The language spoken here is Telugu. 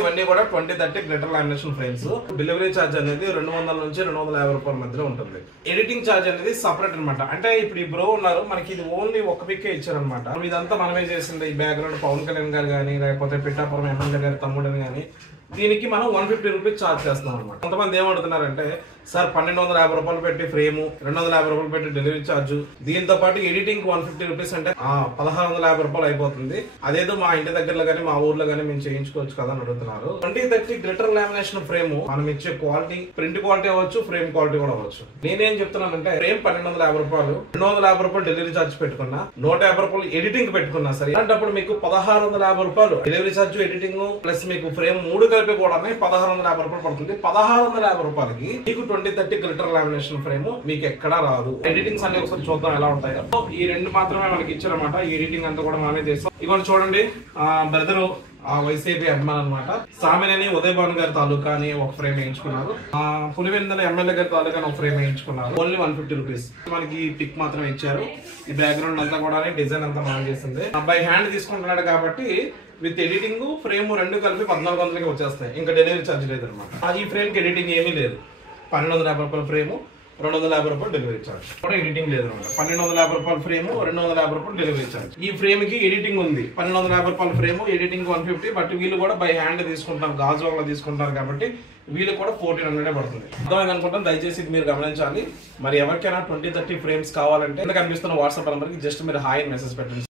ఇవన్నీ కూడా 2030 glitter lamination frames. Delivery charge అనేది 200 నుంచి 250 రూపాయల మధ్యలో ఉంటుంది. ఎడిటింగ్ ఛార్జ్ అనేది సపరేట్ అనమాట. అంటే ఇప్పుడు ఈ బ్రో ఉన్నారు, మనకి ఇది ఓన్లీ ఒక పిక్ ఇచ్చారనమాట. ఇదంతా మనమే చేసింది. ఈ బ్యాక్గ్రౌండ్ పవన్ కళ్యాణ్ గారు కానీ, లేకపోతే పిఠాపురం ఎమ్మెల్యే గారి తమ్ముడని కానీ, దీనికి మనం 150 రూపీస్ ఛార్జ్ చేస్తాం అనమాట. కొంతమంది ఏమడుతున్నారంటే, సార్ 1250 రూపాయలు పెట్టి ఫ్రేమ్, 250 రూపాయలు పెట్టి డెలివరీ ఛార్జ్, దీంతో పాటు ఎడిటింగ్ 150 రూపీస్ అంటే 1650 రూపాయలు అయిపోతుంది. అదేదో మా ఇంటి దగ్గరలో కానీ మా ఊర్లో కానీ మేము చేయించుకోవచ్చు కదా అని అడుగుతున్నారు. 2030 గ్లిటర్ లామినేషన్ ఫ్రేమ్ మనం ఇచ్చే క్వాలిటీ, ప్రింట్ క్వాలిటీ అవ్వచ్చు, ఫ్రేమ్ క్వాలిటీ కూడా అవ్వచ్చు. నేనేం చెప్తున్నానంటే, ఫ్రేమ్ 1250 రూపాయలు, 250 రూపాయలు డెలివరీ ఛార్జ్ పెట్టుకున్నా, 150 రూపాయలు ఎడిటింగ్ పెట్టుకున్నా సరే, అలాంటప్పుడు మీకు 1650 రూపాయలు డెలివరీ ఛార్జ్, ఎడిటింగ్ ప్లస్ మీకు ఫ్రేమ్ 3 కలిపి కూడా 1650 రూపాయలు పడుతుంది. 1650 రూపాయలకి మీకు 2030 గ్లిటర్ లామినేషన్ ఫ్రేమ్ మీకు ఎక్కడా రాదు. ఎడిటింగ్స్ అన్ని ఒకసారి చూద్దాం ఎలా ఉంటాయో. ఈ రెండు మాత్రమే మనకి ఇచ్చారన్నమాట. ఈ ఎడిటింగ్ అంతా కూడా మనమే చేస్తాం. ఇవన్నీ చూడండి, బ్రదరు వైసీపీ అభిమాన్ అనమాట. సామినేని ఉదయ్ భాను గారి తాలూకా అని ఒక ఫ్రేమ్ వేయించుకున్నారు. పులివెందుల ఎమ్మెల్యే గారి తాలూకా ఒక ఫ్రేమ్ వేయించుకున్నారు. Only 150 rupees. మనకి పిక్ మాత్రమే ఇచ్చారు. ఈ బ్యాక్గ్రౌండ్ అంతా కూడా డిజైన్ అంతా మనం చేసింది. బై హ్యాండ్ తీసుకుంటున్నాడు కాబట్టి విత్ ఎడిటింగ్ ఫ్రేమ్ 2 కలిపి 1400కి వచ్చేస్తాయి. ఇంకా డెలివరీ ఛార్జ్ లేదనమాట. ఈ ఫ్రేమ్ కి ఎడిటింగ్ ఏమీ లేదు. 1250 రూపాయల ఫ్రేమ్, 250 రూపాయలు డెలివరీ ఛార్జ్. కూడా ఎడిటింగ్ లేదు అనమాట. 1250 రూపాయల ఫ్రేమ్, 250 రూపాయలు డెలివరీ ఛార్జ్. ఈ ఫ్రేమ్ కి ఎడిటింగ్ ఉంది. 1250 రూపాయల ఫ్రేమ్, ఎడిటింగ్ 150. బట్ వీళ్ళు కూడా బై హ్యాండ్ తీసుకుంటారు, గాజు వల్ల తీసుకుంటారు కాబట్టి వీళ్ళు కూడా 1400 పడుతుంది. అర్థమైంది అనుకుంటాను. దయచేసి ఇది మీరు గమనించాలి. మరి ఎవరికైనా 2030 ఫ్రేమ్స్ కావాలంటే కనిపిస్తున్న వాట్సాప్ నెంబర్కి జస్ట్ మీరు హాయ్ మెసేజ్ పెట్టండి.